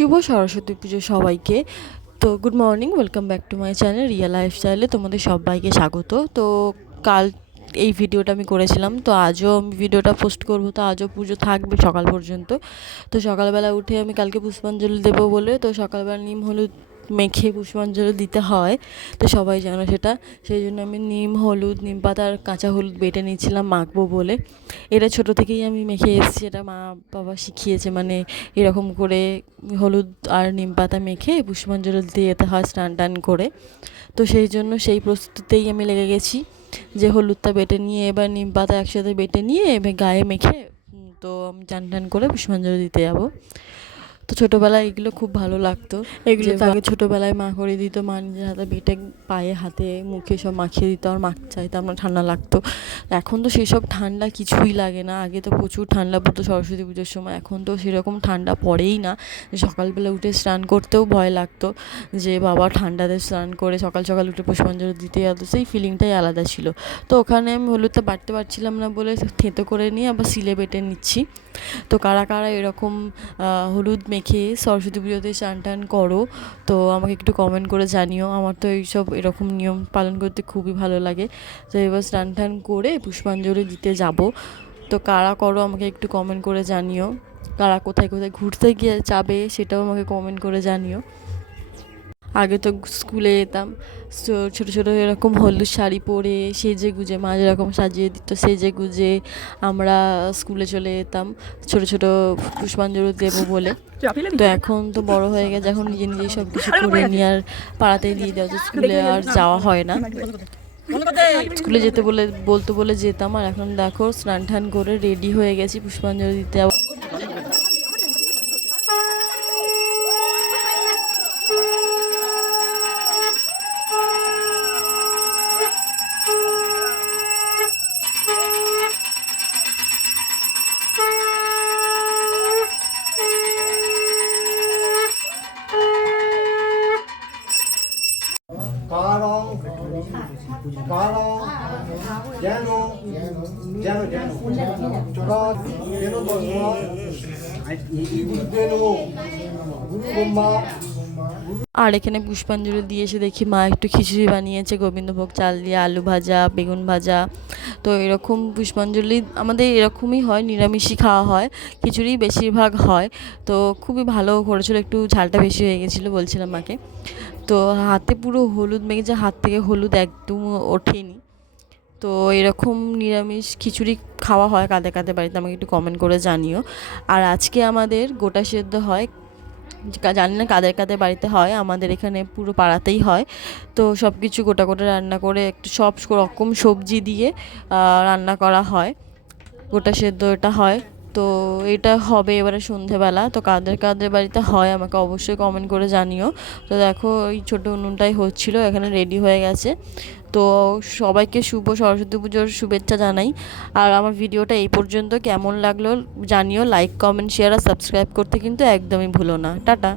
শুভ সরস্বতী পুজো সবাইকে। তো good morning, welcome back to my channel Riya লাইফস্টাইলে তোমাদের সবাইকে স্বাগত। তো কাল এই ভিডিওটা আমি করেছিলাম, তো আজও আমি ভিডিওটা পোস্ট করব। তো আজও পুজো থাকবে সকাল পর্যন্ত। তো সকালবেলা উঠে আমি কালকে পুষ্পাঞ্জলি দেবো বলে, তো সকালবেলা নিম হলুদ মেখে পুষ্পাঞ্জলি দিতে হয়, তো সবাই জানো সেটা। সেই জন্য আমি নিম হলুদ, নিম পাতা আর কাঁচা হলুদ বেটে নিয়েছিলাম মাখবো বলে। এটা ছোটো থেকেই আমি মেখে এসেছি, এটা মা বাবা শিখিয়েছে, মানে এরকম করে হলুদ আর নিম পাতা মেখে পুষ্পাঞ্জলি দিতে যেতে হয় স্নান টান করে। তো সেই জন্য সেই প্রস্তুতিতেই আমি লেগে গেছি, যে হলুদটা বেটে নিয়ে এবার নিম পাতা একসাথে বেটে নিয়ে এবার গায়ে মেখে তো আমি চান টান করে পুষ্পাঞ্জলি দিতে যাবো। তো ছোটোবেলায় এগুলো খুব ভালো লাগতো, এগুলো তো আগে ছোটোবেলায় মা করে দিত, মা নিজের হাতে বেটে পায়ে হাতে মুখে সব মাখিয়ে দিত, আর মাখতে চাইতাম না, ঠান্ডা লাগতো। এখন তো সেসব ঠান্ডা কিছুই লাগে না, আগে তো প্রচুর ঠান্ডা পড়তো সরস্বতী পুজোর সময়, এখন তো সেরকম ঠান্ডা পড়েই না। সকালবেলা উঠে স্নান করতেও ভয় লাগতো, যে বাবা ঠান্ডাতে স্নান করে সকাল সকাল উঠে পুষ্পাঞ্জলি দিতে যেত, সেই ফিলিংটাই আলাদা ছিল। তো ওখানে আমি হলুদটা বাটতে পারছিলাম না বলে থেঁতো করে নিয়ে আবার সিলে বেটে নিচ্ছি। তো কারা কারা এরকম হলুদ মেখে সরস্বতী পুজোতে স্নান টান করো, তো আমাকে একটু কমেন্ট করে জানিও। আমার তো এইসব এরকম নিয়ম পালন করতে খুবই ভালো লাগে। তো এবার স্নান টান করে পুষ্পাঞ্জলি দিতে যাব। তো কারা করো আমাকে একটু কমেন্ট করে জানিও, কারা কোথায় কোথায় ঘুরতে গিয়ে যাবে সেটাও আমাকে কমেন্ট করে জানিও। আগে তো স্কুলে যেতাম, ছোটো ছোটো এরকম হলুদ শাড়ি পরে সেজে গুজে, মা যেরকম সাজিয়ে দিত সেজে গুজে আমরা স্কুলে চলে যেতাম ছোটো ছোটো পুষ্পাঞ্জলি দেবো বলে। তো এখন তো বড় হয়ে গেছে, এখন নিজে নিজেই সব কিছু করে নিয়ে আর পাড়াতেই দিয়ে দেওয়া, তো স্কুলে আর যাওয়া হয় না। স্কুলে যেতে বলতে বলে যেতাম, আর এখন দেখো স্নান টান করে রেডি হয়ে গেছি পুষ্পাঞ্জলি দিতে যাবো। কারং কারং যেন যেন যেন চড়া যেন দশমা গুরুদেব গুরু ব্রহ্মা। আর এখানে পুষ্পাঞ্জলি দিয়ে এসে দেখি মা একটু খিচুড়ি বানিয়েছে, গোবিন্দভোগ চাল দিয়ে, আলু ভাজা, বেগুন ভাজা। তো এরকম পুষ্পাঞ্জলি আমাদের এরকমই হয়, নিরামিষই খাওয়া হয়, খিচুড়ি বেশিরভাগ হয়। তো খুবই ভালো করেছিল, একটু ঝালটা বেশি হয়ে গেছিলো বলছিলাম মাকে। তো হাতে পুরো হলুদ মেখেছে, হাত থেকে হলুদ একদম ওঠেনি। তো এরকম নিরামিষ খিচুড়ি খাওয়া হয় কাদের কাদের বাড়িতে, আমাকে একটু কমেন্ট করে জানিও। আর আজকে আমাদের গোটা সেদ্ধ হয়, জানি না কাদের কাদের বাড়িতে হয়, আমাদের এখানে পুরো পাড়াতেই হয়। তো সব কিছু গোটা গোটা রান্না করে একটু সব রকম সবজি দিয়ে রান্না করা হয়, গোটা সেদ্ধ এটা হয়। তো এটা হবে এবারে সন্ধেবেলা। তো কাদের কাদের বাড়িতে হয় আমাকে অবশ্যই কমেন্ট করে জানিও। তো দেখো ওই ছোটো উনুনটাই হচ্ছিলো, এখানে রেডি হয়ে গেছে। তো সবাইকে শুভ সরস্বতী পুজোর শুভেচ্ছা জানাই। আর আমার ভিডিওটা এই পর্যন্ত, কেমন লাগলো জানিও, লাইক কমেন্ট শেয়ার আর সাবস্ক্রাইব করতে কিন্তু একদমই ভুলো না। টাটা।